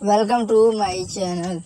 Welcome to my channel.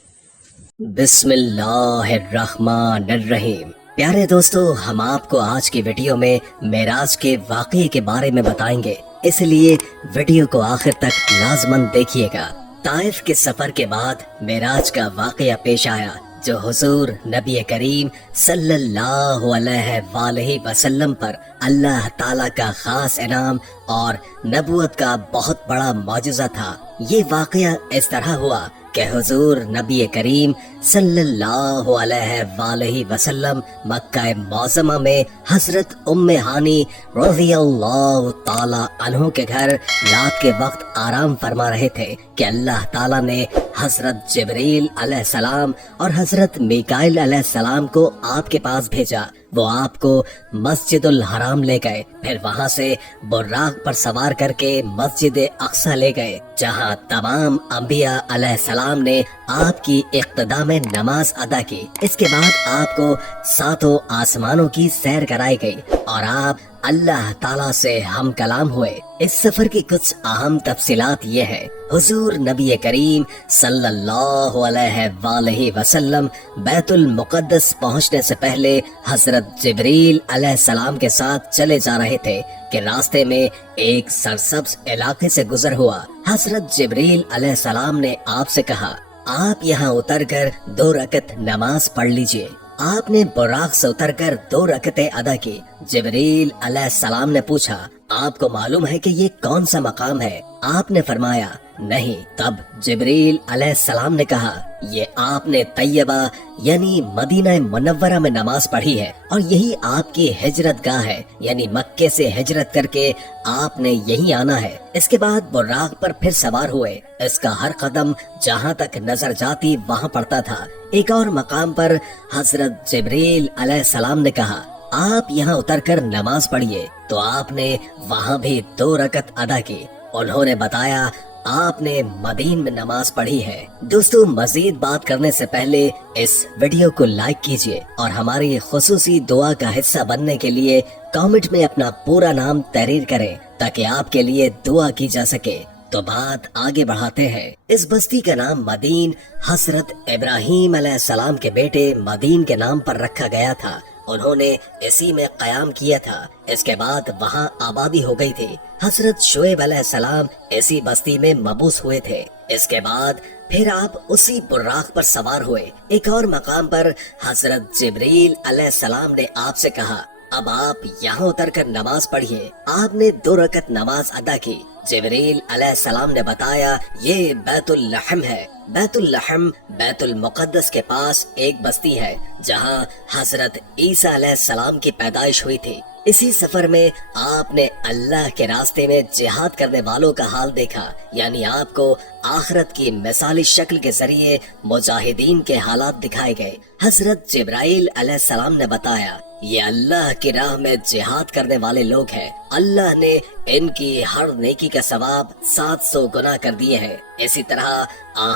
बिस्मिल्लाहिर्रहमानिर्रहीम। प्यारे दोस्तों, हम आपको आज की वीडियो में मेराज के वाक़ये के बारे में बताएंगे, इसलिए वीडियो को आखिर तक लाजमन देखिएगा। ताइफ के सफर के बाद मेराज का वाक़या पेश आया, जो हुजूर नबी करीम सल्लल्लाहु अलैहि वसल्लम पर अल्लाह ताला का खास इनाम और नबूवत का बहुत बड़ा मौजज़ा था। ये वाक़या इस तरह हुआ कि हुजूर नबी करीम सल्लल्लाहु अलैहि वसल्लम मक्का मुअज़्ज़मा में हजरत उम्मे हानी रज़ियल्लाहु ताला अन्हो के घर रात के वक्त आराम फरमा रहे थे कि अल्लाह ताला ने हजरत जिब्रील अलैहिस्सलाम और हजरत मीकाईल अलैहिस्सलाम को आपके पास भेजा। वो आपको मस्जिदुल हराम ले गए, फिर वहाँ से बुर्राक पर सवार करके मस्जिद अक्सा ले गए, जहाँ तमाम अंबिया अलैहिस्सलाम ने आपकी इक्तदा में नमाज अदा की। इसके बाद आपको सातों आसमानों की सैर कराई गई और आप अल्लाह ताला से हम कलाम हुए। इस सफर की कुछ अहम तफसीलात ये है। हुजूर नबी करीम सल्लल्लाहु अलैहि वसल्लम बैतुल मुक़द्दस पहुंचने से पहले हजरत जिब्रील अलैहिस्सलाम के साथ चले जा रहे थे कि रास्ते में एक सरसब्ज इलाके से गुजर हुआ। हजरत जिब्रील अलैहिस्सलाम ने आपसे कहा, आप यहाँ उतरकर 2 रकत नमाज पढ़ लीजिए। आपने बुराक से उतरकर 2 रकतें अदा की। जिब्रील अलैहिस्सलाम ने पूछा, आपको मालूम है कि ये कौन सा मकाम है? आपने फरमाया, नहीं। तब जिब्रील अलैहिस्सलाम ने कहा, ये आपने तैयबा यानी मदीना मुनव्वरा में नमाज पढ़ी है और यही आपकी हिजरत गाह है, यानी मक्के से हिजरत करके आपने यही आना है। इसके बाद बुर्राक पर फिर सवार हुए। इसका हर कदम जहाँ तक नजर जाती वहाँ पड़ता था। एक और मकाम पर हजरत जिब्रील अलैहिस्सलाम ने कहा, आप यहाँ उतरकर नमाज पढ़िए। तो आपने वहाँ भी 2 रकत अदा की। उन्होंने बताया, आपने मदीन में नमाज पढ़ी है। दोस्तों, मजीद बात करने से पहले इस वीडियो को लाइक कीजिए और हमारी खुसूसी दुआ का हिस्सा बनने के लिए कमेंट में अपना पूरा नाम तहरीर करें, ताकि आपके लिए दुआ की जा सके। तो बात आगे बढ़ाते हैं। इस बस्ती का नाम मदीन हजरत इब्राहीम अलैहिस्सलाम के बेटे मदीन के नाम पर रखा गया था। उन्होंने इसी में कयाम किया था। इसके बाद वहाँ आबादी हो गई थी। हजरत शुएब अलैहिस्सलाम इसी बस्ती में मबूस हुए थे। इसके बाद फिर आप उसी बुर्राक पर सवार हुए। एक और मकाम पर हजरत जिब्रील अलैहिस्सलाम ने आपसे कहा, अब आप यहाँ उतरकर नमाज पढ़िए। आपने 2 रकत नमाज अदा की। जिब्रील अलैहिस्सलाम ने बताया, ये बैतुल लहम है। बैतुल लहम बैतुल मुक़द्दस के पास एक बस्ती है, जहाँ हजरत ईसा अलैहिस्सलाम की पैदाइश हुई थी। इसी सफर में आपने अल्लाह के रास्ते में जिहाद करने वालों का हाल देखा, यानी आपको आखिरत की मिसाली शक्ल के जरिए मुजाहिदीन के हालात दिखाए गए। हजरत जिब्राइल अलैहिस्सलाम ने बताया, ये अल्लाह की राह में जिहाद करने वाले लोग हैं। अल्लाह ने इनकी हर नेकी का सवाब 700 गुना कर दिए हैं। इसी तरह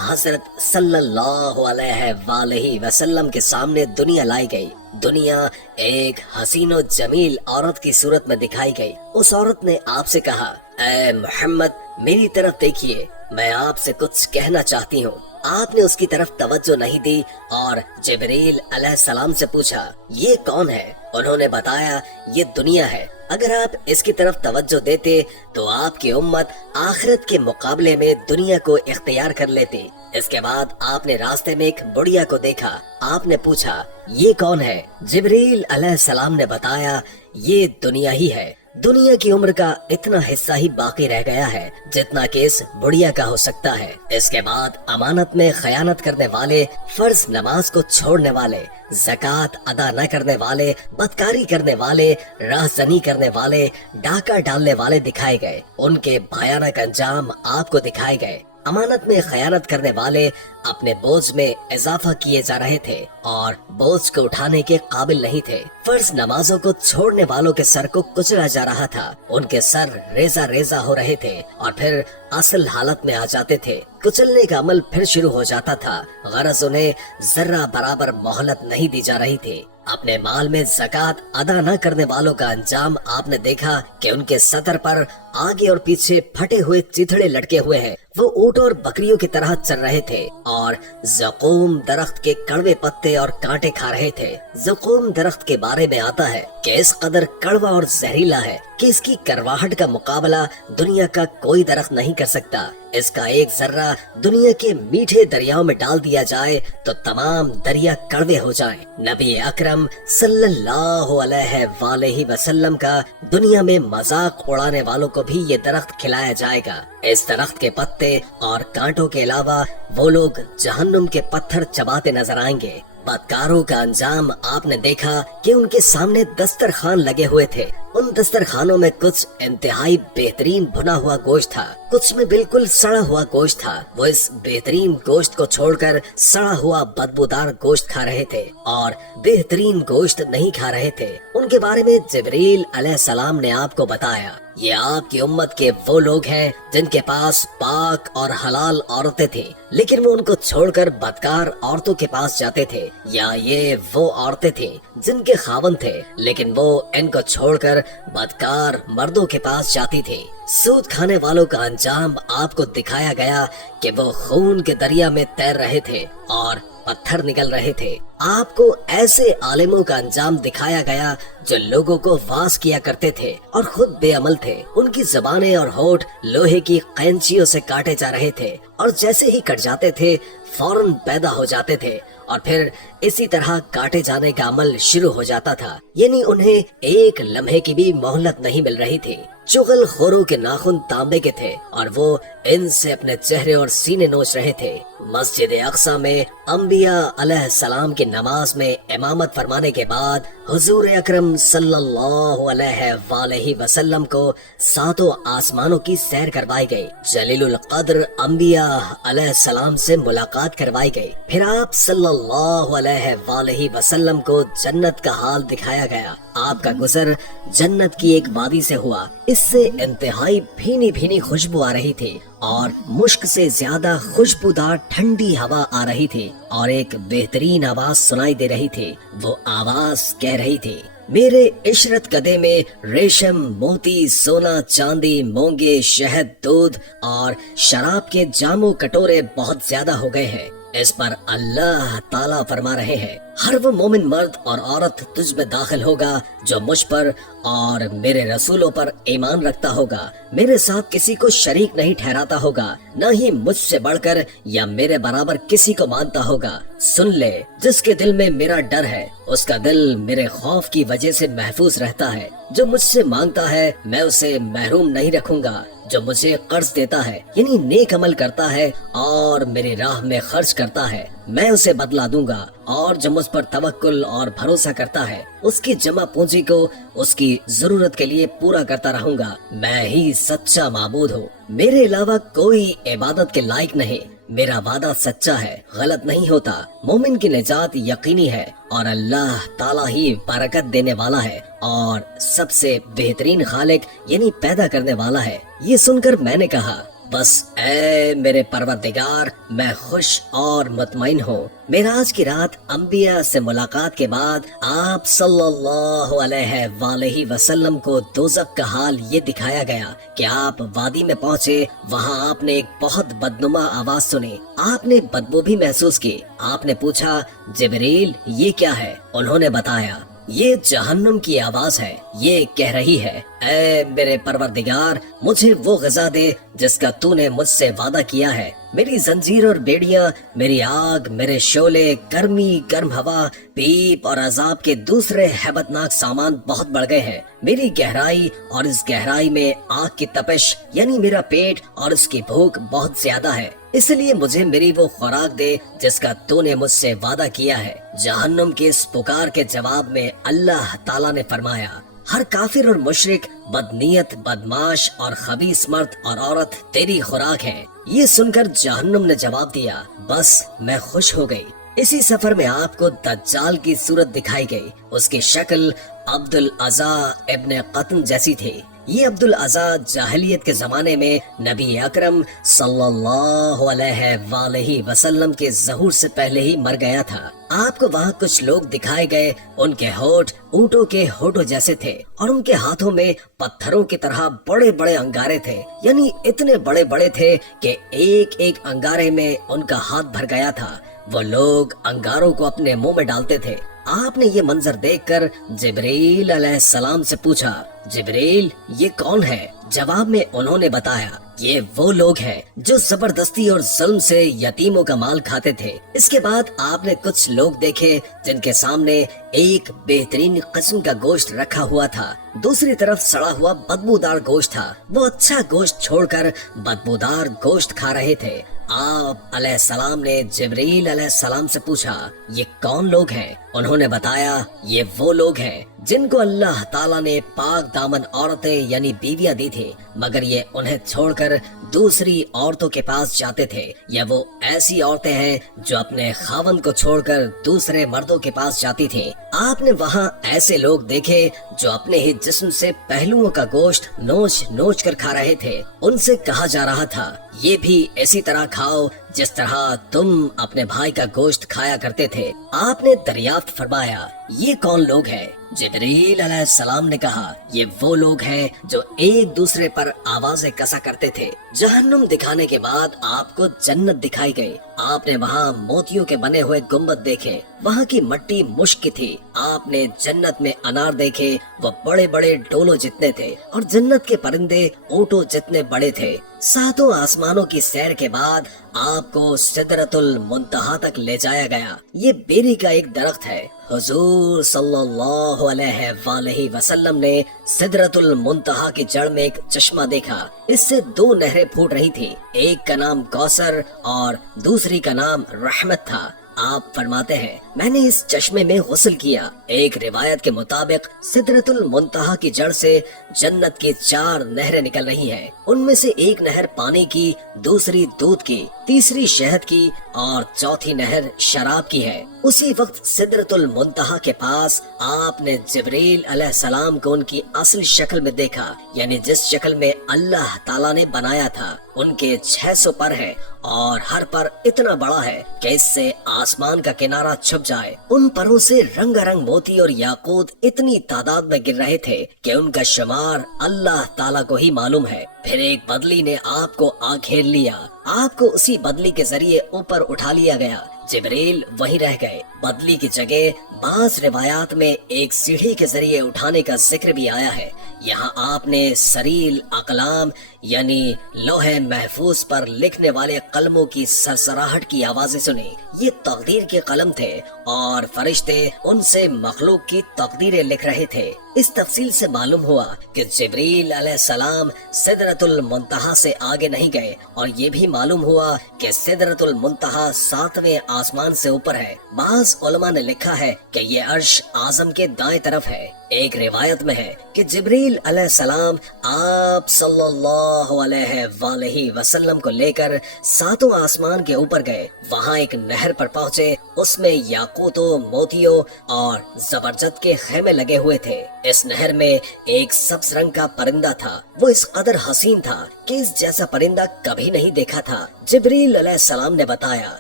हजरत सल्लल्लाहु अलैहि वसल्लम के सामने दुनिया लाई गई। दुनिया एक हसीनो जमील औरत की सूरत में दिखाई गई। उस औरत ने आपसे कहा, ऐ मोहम्मद, मेरी तरफ देखिए, मैं आपसे कुछ कहना चाहती हूँ। आपने उसकी तरफ तवज्जो नहीं दी और जिब्रील अलैहिस्सलाम से पूछा, ये कौन है? उन्होंने बताया, ये दुनिया है। अगर आप इसकी तरफ तवज्जो देते तो आपकी उम्मत आखिरत के मुकाबले में दुनिया को इख्तियार कर लेती। इसके बाद आपने रास्ते में एक बुढ़िया को देखा। आपने पूछा, ये कौन है? जिब्रील अलैहिस्सलाम ने बताया, ये दुनिया ही है। दुनिया की उम्र का इतना हिस्सा ही बाकी रह गया है जितना कि इस बुढ़िया का हो सकता है। इसके बाद अमानत में खयानत करने वाले, फर्ज नमाज को छोड़ने वाले, ज़कात अदा न करने वाले, बदकारी करने वाले, राहज़नी करने वाले, डाका डालने वाले दिखाए गए। उनके भयानक अंजाम आपको दिखाए गए। अमानत में खयानत करने वाले अपने बोझ में इजाफा किए जा रहे थे और बोझ को उठाने के काबिल नहीं थे। फर्ज नमाजों को छोड़ने वालों के सर को कुचला जा रहा था। उनके सर रेजा रेजा हो रहे थे और फिर असल हालत में आ जाते थे। कुचलने का अमल फिर शुरू हो जाता था। गरज उन्हें जर्रा बराबर मोहलत नहीं दी जा रही थी। अपने माल में ज़कात अदा न करने वालों का अंजाम आपने देखा कि उनके सदर पर आगे और पीछे फटे हुए चिथड़े लटके हुए हैं। वो ऊंट और बकरियों की तरह चल रहे थे और ज़क़ूम दरख्त के कड़वे पत्ते और कांटे खा रहे थे। ज़क़ूम दरख्त के बारे में आता है कि इस कदर कड़वा और जहरीला है कि इसकी करवाहट का मुकाबला दुनिया का कोई दरख्त नहीं कर सकता। इसका एक जर्रा दुनिया के मीठे दरियाओं में डाल दिया जाए तो तमाम दरिया कड़वे हो जाएं। नबी अकरम सल्लल्लाहु अलैहि वसल्लम का दुनिया में मजाक उड़ाने वालों को भी ये दरख्त खिलाया जाएगा। इस दरख्त के पत्ते और कांटों के अलावा वो लोग जहन्नुम के पत्थर चबाते नजर आएंगे। बदकारों का अंजाम आपने देखा कि उनके सामने दस्तरखान लगे हुए थे। उन दस्तरखानों में कुछ इंतहाई बेहतरीन भुना हुआ गोश्त था, कुछ में बिल्कुल सड़ा हुआ गोश्त था। वो इस बेहतरीन गोश्त को छोड़कर सड़ा हुआ बदबूदार गोश्त खा रहे थे और बेहतरीन गोश्त नहीं खा रहे थे। उनके बारे में जिब्रील अलैहिस्सलाम ने आपको बताया, ये आपकी उम्मत के वो लोग हैं जिनके पास पाक और हलाल औरतें थी, लेकिन वो उनको छोड़कर बदकार औरतों के पास जाते थे। या ये वो औरतें थी जिनके खावंद थे, लेकिन वो इनको छोड़कर बदकार मर्दों के पास जाती थी। सूद खाने वालों का अंजाम आपको दिखाया गया कि वो खून के दरिया में तैर रहे थे और पत्थर निकल रहे थे। आपको ऐसे आलिमों का अंजाम दिखाया गया जो लोगों को वास किया करते थे और खुद बेअमल थे। उनकी ज़बानें और होठ लोहे की कैंचियों से काटे जा रहे थे और जैसे ही कट जाते थे फौरन पैदा हो जाते थे और फिर इसी तरह काटे जाने का अमल शुरू हो जाता था। यानी उन्हें एक लम्हे की भी मोहलत नहीं मिल रही थी। चुगलखोरों के नाखून तांबे के थे और वो इनसे अपने चेहरे और सीने नोच रहे थे। मस्जिद अक्सा में अंबिया अलैहिस्सलाम की नमाज में इमामत फरमाने के बाद हुजूर अकरम सल्लल्लाहु अलैहि वसल्लम को सातों आसमानों की सैर करवाई गई। जलीलुल कद्र अंबिया अलैहिस्सलाम से मुलाकात करवाई गई। फिर आप सल्लल्लाहु अलैहि वसल्लम को जन्नत का हाल दिखाया गया। आपका गुजर जन्नत की एक वादी से हुआ। इससे इंतहाई भीनी भीनी खुशबू आ रही थी और मुश्क से ज्यादा खुशबूदार ठंडी हवा आ रही थी और एक बेहतरीन आवाज सुनाई दे रही थी। वो आवाज कह रही थी, मेरे इशरत कदे में रेशम, मोती, सोना, चांदी, मूंगे, शहद, दूध और शराब के जामो कटोरे बहुत ज्यादा हो गए हैं। इस पर अल्लाह ताला फरमा रहे हैं, हर वो मोमिन मर्द और औरत तुझ में दाखिल होगा जो मुझ पर और मेरे रसूलों पर ईमान रखता होगा, मेरे साथ किसी को शरीक नहीं ठहराता होगा, न ही मुझसे बढ़कर या मेरे बराबर किसी को मानता होगा। सुन ले, जिसके दिल में मेरा डर है उसका दिल मेरे खौफ की वजह से महफूज रहता है। जो मुझसे मांगता है मैं उसे महरूम नहीं रखूंगा। जो मुझे कर्ज देता है यानी नेक अमल करता है और मेरी राह में खर्च करता है, मैं उसे बदला दूंगा। और जो मुझ पर तवक्कुल और भरोसा करता है उसकी जमा पूंजी को उसकी जरूरत के लिए पूरा करता रहूंगा। मैं ही सच्चा माबूद हूँ, मेरे अलावा कोई इबादत के लायक नहीं। मेरा वादा सच्चा है, गलत नहीं होता। मोमिन की निजात यकीनी है और अल्लाह ताला ही बरकत देने वाला है और सबसे बेहतरीन खालिक यानी पैदा करने वाला है। ये सुनकर मैंने कहा, बस ऐ मेरे परवरदिगार, मैं खुश और मुतमईन हूँ। मेराज की रात अंबिया से मुलाकात के बाद आप सल्लल्लाहु अलैहि वसल्लम को दोज़ख का हाल ये दिखाया गया कि आप वादी में पहुँचे। वहाँ आपने एक बहुत बदनुमा आवाज सुनी। आपने बदबू भी महसूस की। आपने पूछा, जिब्रील ये क्या है? उन्होंने बताया, ये जहन्नुम की आवाज है। ये कह रही है, ऐ मेरे परवरदिगार, मुझे वो ग़िज़ा दे जिसका तूने मुझसे वादा किया है। मेरी जंजीर और बेड़ियां, मेरी आग, मेरे शोले, गर्मी, गर्म हवा, पीप और अजाब के दूसरे हैबतनाक सामान बहुत बढ़ गए हैं। मेरी गहराई और इस गहराई में आग की तपिश यानी मेरा पेट और इसकी भूख बहुत ज्यादा है। इसलिए मुझे मेरी वो खुराक दे जिसका तूने मुझसे वादा किया है। जहन्नुम के इस पुकार के जवाब में अल्लाह ताला ने फरमाया, हर काफिर और मुशरिक, बदनीयत, बदमाश और खबीस मर्द और औरत तेरी खुराक है। ये सुनकर जहन्नुम ने जवाब दिया, बस मैं खुश हो गई। इसी सफर में आपको दज्जाल की सूरत दिखाई गई। उसकी शक्ल अब्दुल अज़ा इब्न क़तन जैसी थी। ये अब्दुल अज़ा जाहिलियत के जमाने में नबी अकरम सल्लल्लाहु अलैहि वसल्लम के ज़हूर से पहले ही मर गया था। आपको वहाँ कुछ लोग दिखाए गए, उनके होठ ऊँटों के होठों जैसे थे और उनके हाथों में पत्थरों की तरह बड़े बड़े अंगारे थे, यानी इतने बड़े बड़े थे कि एक एक अंगारे में उनका हाथ भर गया था। वो लोग अंगारों को अपने मुंह में डालते थे। आपने ये मंजर देखकर जिब्रील अलैहिस्सलाम से पूछा, जिब्रील ये कौन है? जवाब में उन्होंने बताया, ये वो लोग हैं जो जबरदस्ती और जुल्म से यतीमों का माल खाते थे। इसके बाद आपने कुछ लोग देखे जिनके सामने एक बेहतरीन किस्म का गोश्त रखा हुआ था, दूसरी तरफ सड़ा हुआ बदबूदार गोश्त था। वो अच्छा गोश्त छोड़कर बदबूदार गोश्त खा रहे थे। आप अलैहिस्सलाम ने जिब्रील अलैहिस्सलाम से पूछा, ये कौन लोग हैं? उन्होंने बताया, ये वो लोग हैं जिनको अल्लाह ताला ने पाक दामन औरतें यानी बीवियां दी थी, मगर ये उन्हें छोड़कर दूसरी औरतों के पास जाते थे, या वो ऐसी औरतें हैं जो अपने खावंद को छोड़कर दूसरे मर्दों के पास जाती थी। आपने वहाँ ऐसे लोग देखे जो अपने ही जिस्म से पहलुओं का गोश्त नोच नोच कर खा रहे थे। उनसे कहा जा रहा था, ये भी इसी तरह खाओ जिस तरह तुम अपने भाई का गोश्त खाया करते थे। आपने दरियाफ्त फरमाया, ये कौन लोग हैं? जिब्रील अलैहिस्सलाम ने कहा, ये वो लोग हैं जो एक दूसरे पर आवाजें कसा करते थे। जहन्नुम दिखाने के बाद आपको जन्नत दिखाई गई। आपने वहाँ मोतियों के बने हुए गुम्बद देखे, वहाँ की मिट्टी मुश्क की थी। आपने जन्नत में अनार देखे, वो बड़े बड़े डोलों जितने थे और जन्नत के परिंदे ऊँटों जितने बड़े थे। सातों आसमानों की सैर के बाद आपको सिदरतुल मुंतहा तक ले जाया गया। ये बेरी का एक दरख्त है। हुजूर सल्लल्लाहु अलैहि वसल्लम ने सिदरतुल मुंतहा की जड़ में एक चश्मा देखा। इससे दो नहरें फूट रही थी, एक का नाम कौसर और दूसरी का नाम रहमत था। आप फरमाते हैं, मैंने इस चश्मे में गुस्ल किया। एक रिवायत के मुताबिक सिदरतुल मुंतहा की जड़ से जन्नत की 4 नहरें निकल रही हैं। उनमें से एक नहर पानी की, दूसरी दूध की, तीसरी शहद की और चौथी नहर शराब की है। उसी वक्त सिदरतुल मुंतहा के पास आपने जिब्रील अलैहिस्सलाम को उनकी असल शक्ल में देखा, यानी जिस शक्ल में अल्लाह ताला ने बनाया था। उनके 600 पर है और हर पर इतना बड़ा है कि इससे आसमान का किनारा छुप जाए। उन परों से रंगारंग मोती और याकूत इतनी तादाद में गिर रहे थे कि उनका शुमार अल्लाह ताला को ही मालूम है। फिर एक बदली ने आपको आ घेर लिया। आपको उसी बदली के जरिए ऊपर उठा लिया गया। जिब्रील वहीं रह गए। बदली की जगह बाज़ रिवायात में एक सीढ़ी के जरिए उठाने का जिक्र भी आया है। यहाँ आपने सरील अकलाम यानी लोहे महफूज पर लिखने वाले कलमों की सरसराहट की आवाजें सुनी। ये तकदीर के कलम थे और फरिश्ते उनसे मखलूक की तकदीरें लिख रहे थे। इस तफसील से मालूम हुआ कि जिब्रील अलैहिस्सलाम सिदरतुल मुंतहा से आगे नहीं गए, और ये भी मालूम हुआ कि सिदरतुल मुंतहा 7वें आसमान से ऊपर है। बाज़ उलमा ने लिखा है कि ये अर्श आज़म के दाएं तरफ है। एक रिवायत में है कि जिब्रील अलैहिस्सलाम आप सल्लल्लाहु अलैहि वसल्लम को लेकर 7वें आसमान के ऊपर गए। वहाँ एक नहर पर पहुँचे, उसमें याकूतों, मोतियों और जबरजद के खेमे लगे हुए थे। इस नहर में एक सब्ज रंग का परिंदा था। वो इस कदर हसीन था कि इस जैसा परिंदा कभी नहीं देखा था। जिब्रील अलैहिस्सलाम ने बताया,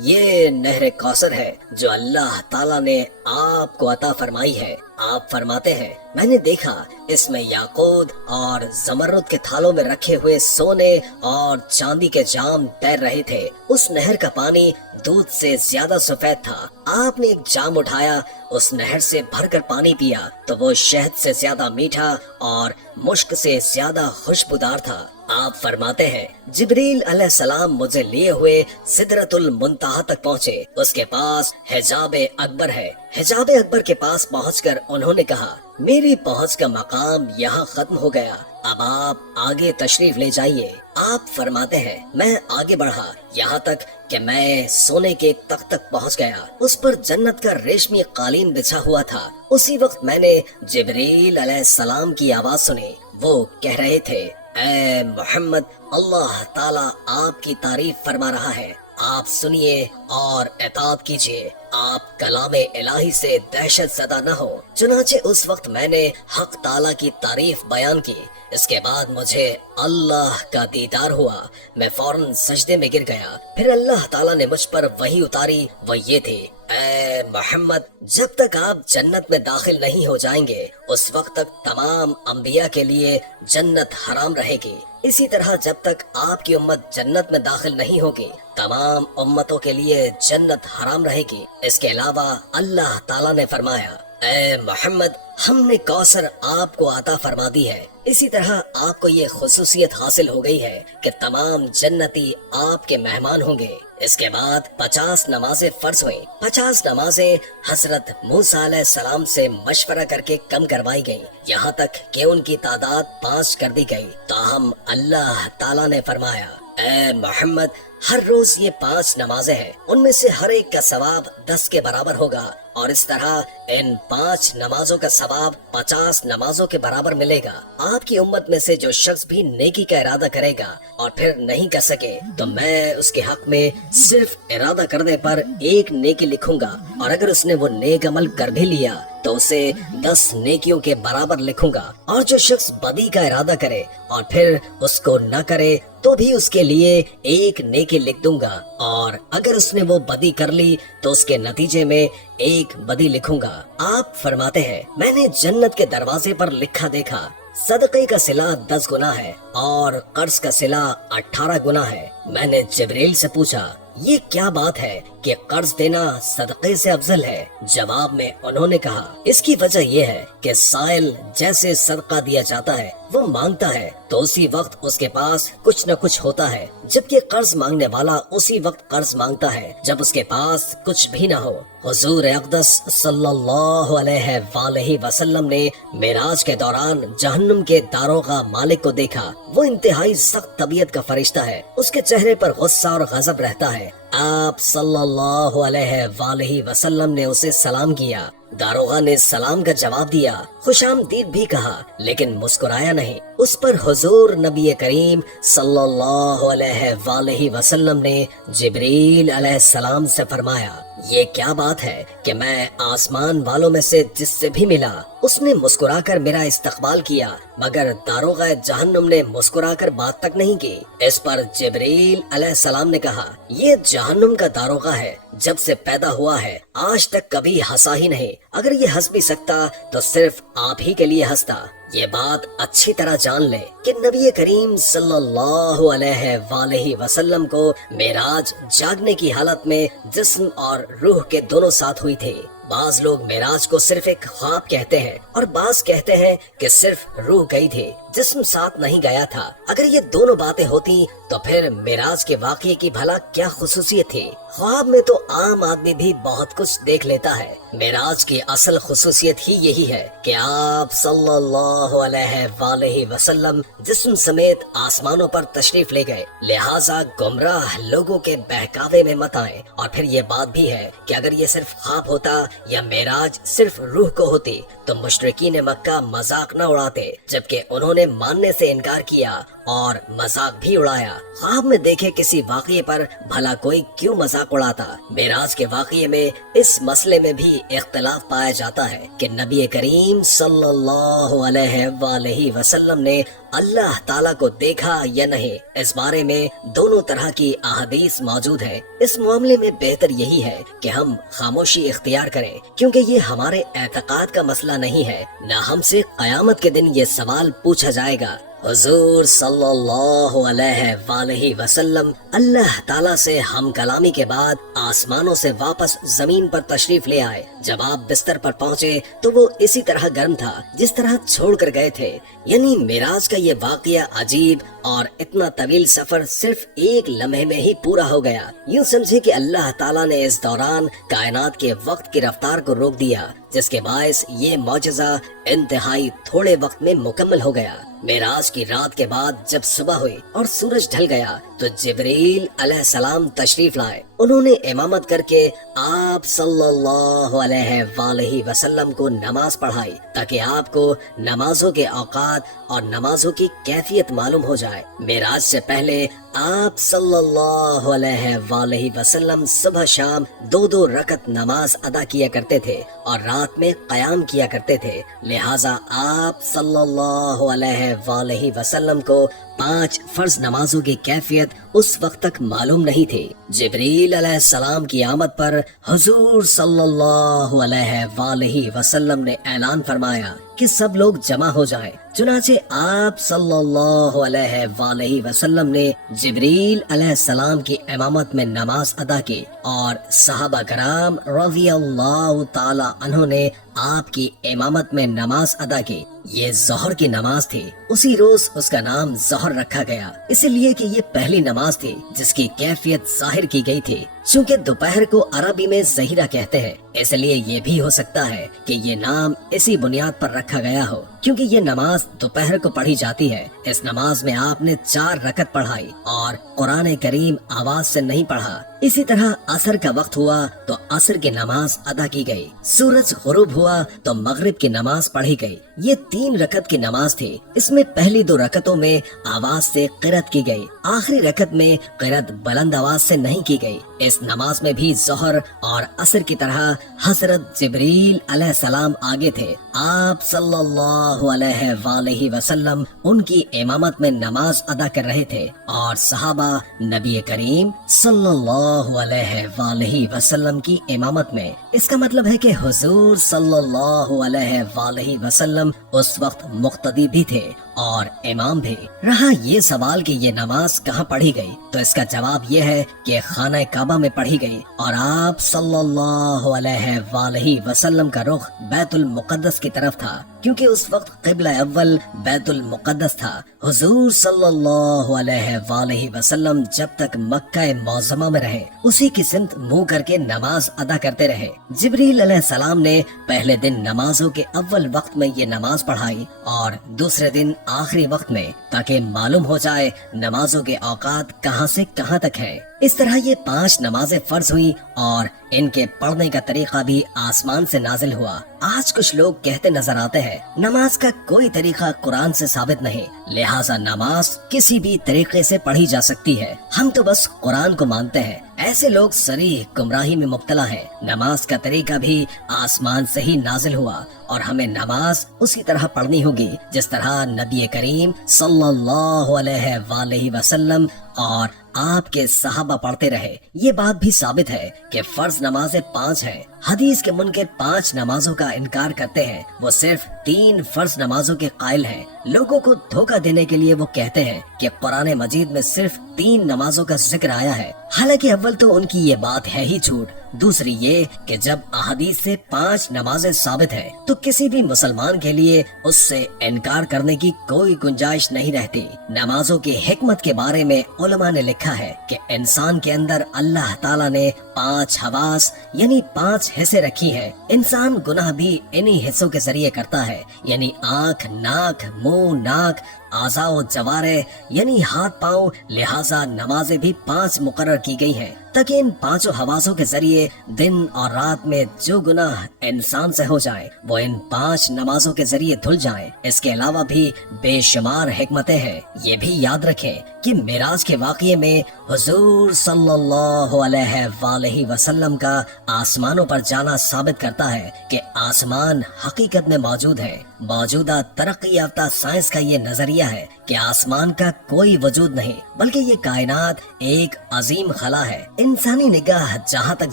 ये नहर कौसर है जो अल्लाह ताला ने आपको अता फरमाई है। आप फरमाते हैं, मैंने देखा इसमें याकूत और जमरुद के थालों में रखे हुए सोने और चांदी के जाम तैर रहे थे। उस नहर का पानी दूध से ज्यादा सफेद था। आपने एक जाम उठाया, उस नहर से भरकर पानी पिया तो वो शहद से ज्यादा मीठा और मुश्क से ज्यादा खुशबूदार था। आप फरमाते हैं, जिब्रील अलैहिस्सलाम मुझे लिए हुए सिदरतुल मुंतहा तक पहुँचे। उसके पास हिजाब अकबर है। हिजाब अकबर के पास पहुंचकर उन्होंने कहा, मेरी पहुंच का मकाम यहाँ खत्म हो गया, अब आप आगे तशरीफ ले जाइए। आप फरमाते हैं, मैं आगे बढ़ा यहाँ तक कि मैं सोने के एक तख्त तक पहुँच गया। उस पर जन्नत का रेशमी कालीन बिछा हुआ था। उसी वक्त मैंने जिब्रील अलैहिस्सलाम की आवाज सुनी। वो कह रहे थे, ऐ मोहम्मद, अल्लाह ताला आपकी तारीफ फरमा रहा है, आप सुनिए और इताअत कीजिए। آپ کلام الہی سے دہشت زدہ نہ ہو۔ چنانچہ اس وقت میں نے حق تعالیٰ کی تعریف بیان کی۔ اس کے بعد مجھے اللہ کا دیدار ہوا، میں فوراً سجدے میں گر گیا۔ پھر اللہ تعالیٰ نے مجھ پر وحی اتاری، وہ یہ تھی: اے محمد، جب تک آپ جنت میں داخل نہیں ہو جائیں گے اس وقت تک تمام انبیاء کے لیے جنت حرام رہے گی۔ اسی طرح جب تک آپ کی امت جنت میں داخل نہیں ہوگی تمام امتوں کے لیے جنت حرام رہے گی۔ اس کے علاوہ اللہ تعالیٰ نے فرمایا: اے محمد، ہم نے کوثر آپ کو عطا فرما دی ہے۔ اسی طرح آپ کو یہ خصوصیت حاصل ہو گئی ہے کہ تمام جنتی آپ کے مہمان ہوں گے۔ اس کے بعد 50 نمازیں فرض ہوئیں۔ 50 نمازیں حضرت موسیٰ علیہ السلام سے مشورہ کر کے کم کروائی گئیں، یہاں تک کہ ان کی تعداد 5 کر دی گئی۔ تاہم اللہ تعالیٰ نے فرمایا: اے محمد، ہر روز یہ 5 نمازیں ہیں، ان میں سے ہر ایک کا ثواب 10 کے برابر ہوگا، اور اس طرح ان 5 نمازوں کا ثواب 50 نمازوں کے برابر ملے گا۔ آپ کی امت میں سے جو شخص بھی نیکی کا ارادہ کرے گا اور پھر نہیں کر سکے تو میں اس کے حق میں صرف ارادہ کرنے پر 1 نیکی لکھوں گا، اور اگر اس نے وہ نیک عمل کر بھی لیا تو اسے 10 نیکیوں کے برابر لکھوں گا، اور جو شخص بدی کا ارادہ کرے اور پھر اس کو نہ کرے تو بھی اس کے لیے 1 نیکی لکھ دوں گا، اور اگر اس نے وہ بدی کر لی تو اس کے نتیجے میں 1 بدی لکھوں گا۔ آپ فرماتے ہیں: میں نے جنت کے دروازے پر لکھا دیکھا، صدقے کا صلہ 10 گنا ہے اور قرض کا صلہ 18 گنا ہے۔ میں نے جبریل سے پوچھا: یہ کیا بات ہے کہ قرض دینا صدقے سے افضل ہے؟ جواب میں انہوں نے کہا: اس کی وجہ یہ ہے کہ سائل جیسے صدقہ دیا جاتا ہے وہ مانگتا ہے تو اسی وقت اس کے پاس کچھ نہ کچھ ہوتا ہے، جبکہ قرض مانگنے والا اسی وقت قرض مانگتا ہے جب اس کے پاس کچھ بھی نہ ہو۔ حضور اقدس صلی اللہ علیہ وآلہ وسلم نے معراج کے دوران جہنم کے داروغہ مالک کو دیکھا۔ وہ انتہائی سخت طبیعت کا فرشتہ ہے، اس کے چہرے پر غصہ اور غضب رہتا ہے۔ آپ صلی اللہ علیہ وآلہ وسلم نے اسے سلام کیا۔ داروغہ نے سلام کا جواب دیا، خوش آمدید بھی کہا، لیکن مسکرایا نہیں۔ اس پر حضور نبی کریم صلی اللہ علیہ وآلہ وسلم نے جبریل علیہ السلام سے فرمایا: یہ کیا بات ہے کہ میں آسمان والوں میں سے جس سے بھی ملا اس نے مسکرا کر میرا استقبال کیا، مگر داروغہ جہنم نے مسکرا کر بات تک نہیں کی۔ اس پر جبریل علیہ السلام نے کہا: یہ جہنم کا داروغہ ہے، جب سے پیدا ہوا ہے آج تک کبھی ہنسا ہی نہیں، اگر یہ ہنس بھی سکتا تو صرف آپ ہی کے لیے ہنستا۔ یہ بات اچھی طرح جان لے کہ نبی کریم صلی اللہ علیہ وآلہ وسلم کو معراج جاگنے کی حالت میں جسم اور روح کے دونوں ساتھ ہوئی تھی۔ بعض لوگ معراج کو صرف ایک خواب کہتے ہیں اور بعض کہتے ہیں کہ صرف روح گئی تھی، جسم ساتھ نہیں گیا تھا۔ اگر یہ دونوں باتیں ہوتی تو پھر معراج کے واقعے کی بھلا کیا خصوصیت تھی؟ خواب میں تو عام آدمی بھی بہت کچھ دیکھ لیتا ہے۔ معراج کی اصل خصوصیت ہی یہی ہے کہ آپ صلی اللہ علیہ وآلہ وسلم جسم سمیت آسمانوں پر تشریف لے گئے، لہٰذا گمراہ لوگوں کے بہکاوے میں مت آئیں۔ اور پھر یہ بات بھی ہے کہ اگر یہ صرف خواب ہوتا یا معراج صرف روح کو ہوتی تو مشرکین مکہ مذاق نہ اڑاتے، جبکہ انہوں نے ماننے سے انکار کیا اور مذاق بھی اڑایا۔ خواب میں دیکھے کسی واقعے پر بھلا کوئی کیوں مذاق اڑاتا؟ معراج کے واقعے میں اس مسئلے میں بھی اختلاف پایا جاتا ہے کہ نبی کریم صلی اللہ علیہ وآلہ وسلم نے اللہ تعالیٰ کو دیکھا یا نہیں۔ اس بارے میں دونوں طرح کی احادیث موجود ہے۔ اس معاملے میں بہتر یہی ہے کہ ہم خاموشی اختیار کریں، کیونکہ یہ ہمارے اعتقاد کا مسئلہ نہیں ہے، نہ ہم سے قیامت کے دن یہ سوال پوچھا جائے گا۔ حضور صلی اللہ علیہ وآلہ وسلم اللہ تعالیٰ سے ہم کلامی کے بعد آسمانوں سے واپس زمین پر تشریف لے آئے۔ جب آپ بستر پر پہنچے تو وہ اسی طرح گرم تھا جس طرح چھوڑ کر گئے تھے۔ یعنی معراج کا یہ واقعہ عجیب اور اتنا طویل سفر صرف 1 لمحے میں ہی پورا ہو گیا۔ یوں سمجھے کہ اللہ تعالیٰ نے اس دوران کائنات کے وقت کی رفتار کو روک دیا، جس کے باعث یہ معجزہ انتہائی تھوڑے وقت میں مکمل ہو گیا۔ معراج کی رات کے بعد جب صبح ہوئی اور سورج ڈھل گیا تو तो जिब्रील अलैहिस्सलाम तशरीफ लाए। उन्होंने इमामत करके आप सल्लल्लाहु अलैहि वसल्लम को नमाज पढ़ाई ताकि आपको नमाजों के औकात और नमाजों की कैफियत मालूम हो जाए। मेराज से पहले आप सल्लल्लाहु अलैहि वसल्लम सुबह शाम 2-2 रकत नमाज अदा किया करते थे और रात में क़याम किया करते थे। लिहाजा आप सल्लल्लाहु अलैहि वसल्लम को 5 फर्ज नमाजों की कैफियत उस वक्त तक मालूम नहीं थी। जिब्रील अलैहिस्सलाम की आमद पर हुजूर सल्लल्लाहु अलैहि वसल्लम ने ऐलान फरमाया कि सब लोग जमा हो जाएं। चुनाचे आप सल्लल्लाहु अलैहि वसल्लम ने जिब्रील अलैहिस्सलाम की इमामत में नमाज अदा की और सहाबा कराम रज़ियल्लाहु ताला अन्हु ने आपकी इमामत में नमाज अदा की। ये ज़ोहर की नमाज थी। उसी रोज उसका नाम ज़ोहर रखा गया, इसलिए कि ये पहली नमाज थी जिसकी कैफियत जाहिर की गई थी। चूँकि दोपहर को अरबी में ज़हीरा कहते हैं, इसलिए ये भी हो सकता है कि ये नाम इसी बुनियाद पर रखा गया हो, क्योंकि ये नमाज दोपहर को पढ़ी जाती है। इस नमाज में आपने 4 रकत पढ़ाई और कुरान करीम आवाज से नहीं पढ़ा। इसी तरह असर का वक्त हुआ तो असर की नमाज अदा की गई। सूरज गुरूब हुआ तो मगरिब की नमाज पढ़ी गई। ये 3 रकत की नमाज थी। इसमें पहली 2 रकतों में आवाज से क़िरात की गई, आखिरी रकत में क़िरात बुलंद आवाज से नहीं की गई। इस नमाज में भी ज़ोहर और असर की तरह हजरत जिब्रील अलैहिस्सलाम आगे थे। आप सल्लल्लाहु अलैहि वसल्लम उनकी इमामत में नमाज अदा कर रहे थे और सहाबा नबी करीम सल्लल्लाहु अलैहि वसल्लम की इमामत में। इसका मतलब है कि हुजूर सल्लल्लाहु अलैहि वसल्लम उस वक्त मुक्तदी भी थे और इमाम भी। रहा ये सवाल कि ये नमाज कहाँ पढ़ी गई, तो इसका जवाब ये है कि खाना काबा में पढ़ी गई और आप सल्लल्लाहु अलैहि वसल्लम का रुख बैतुल मुक़द्दस की तरफ था, क्योंकि उस वक्त क़िबला अव्वल बैतुल मुक़द्दस था। हुजूर सल्लल्लाहु अलैहि वसल्लम जब तक मक्का मुअज़्ज़मा में रहे, उसी की सिमत मुंह करके नमाज अदा करते रहे। जिब्रील अलैहिस्सलाम ने पहले दिन नमाजों के अव्वल वक्त में ये नमाज पढ़ाई और दूसरे दिन आखिरी वक्त में, ताकि मालूम हो जाए नमाजों के औकात कहाँ से कहाँ तक है। इस तरह ये 5 नमाजें फर्ज हुई और इनके पढ़ने का तरीका भी आसमान से नाजिल हुआ। आज कुछ लोग कहते नजर आते हैं नमाज का कोई तरीका कुरान से साबित नहीं, लिहाजा नमाज किसी भी तरीके से पढ़ी जा सकती है, हम तो बस कुरान को मानते हैं। ऐसे लोग सरीह गुमराही में मुब्तला हैं। नमाज का तरीका भी आसमान से ही नाजिल हुआ और हमें नमाज उसी तरह पढ़नी होगी जिस तरह नबी करीम सल्लल्लाहु अलैहि वसल्लम और आपके सहाबा पढ़ते रहे। ये बात भी साबित है कि फर्ज नमाजें 5 हैं। हदीस के मुनकर 5 नमाजों का इनकार करते हैं, वो सिर्फ 3 फर्ज नमाजों के कायल हैं। लोगों को धोखा देने के लिए वो कहते हैं कि कुरान मजीद में सिर्फ 3 नमाजों का जिक्र आया है, हालांकि अव्वल तो उनकी ये बात है ही झूठ। दूसरी ये कि जब अहादीस से 5 नमाजें साबित है तो किसी भी मुसलमान के लिए उससे इनकार करने की कोई गुंजाइश नहीं रहती। नमाजों की हिकमत के बारे में उलमा ने लिखा है कि इंसान के अंदर अल्लाह ताला ने 5 हवास यानी 5 हिस्से रखी है। इंसान गुनाह भी इन्हीं हिस्सों के जरिए करता है, यानी आँख, नाक, मुंह, नाक, आज़ाओ जवारे यानी हाथ पाँव। लिहाजा नमाजें भी 5 मुकर्रर की गई हैं ताकि इन 5 हवासों के जरिए दिन और रात में जो गुनाह इंसान से हो जाए वो इन 5 नमाजों के जरिए धुल जाए। इसके अलावा भी बेशुमार हिकमतें हैं। ये भी याद रखें कि मिराज के वाक़ये में हुजूर सल्लल्लाहु अलैहि वसल्लम का आसमानों पर जाना साबित करता है कि आसमान हकीकत में मौजूद है। मौजूदा तरक्की याफ्ता साइंस का ये नजरिया है कि आसमान का कोई वजूद नहीं, बल्कि ये कायनात एक अजीम खला है। इंसानी निगाह जहाँ तक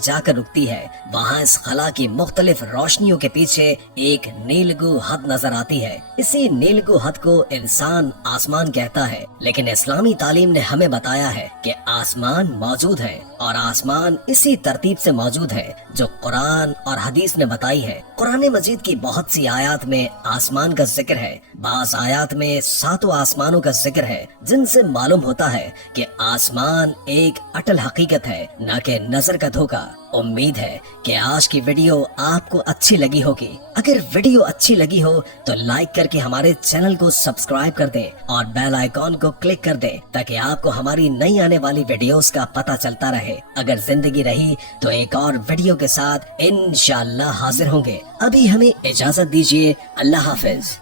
जाकर रुकती है वहाँ इस खला की मुख्तलिफ रोशनियों के पीछे एक नीलगू हद नजर आती है। इसी नीलगू हद को इंसान आसमान कहता है, लेकिन इस्लामी तालीम ने हमें बताया है कि आसमान मौजूद है और आसमान इसी तरतीब से मौजूद है जो कुरान और हदीस ने बताई है। कुरान मजीद की बहुत सी आयत में आसमान का जिक्र है। बाज़ आयत में 7 सातों आसमानों का जिक्र है, जिनसे मालूम होता है कि आसमान एक अटल हकीकत है, न कि नजर का धोखा। उम्मीद है कि आज की वीडियो आपको अच्छी लगी होगी। अगर वीडियो अच्छी लगी हो तो लाइक करके हमारे चैनल को सब्सक्राइब कर दें और बेल आइकॉन को क्लिक कर दें, ताकि आपको हमारी नई आने वाली वीडियोस का पता चलता रहे। अगर जिंदगी रही तो एक और वीडियो के साथ इंशाअल्लाह हाजिर होंगे। अभी हमें इजाजत दीजिए। अल्लाह हाफिज।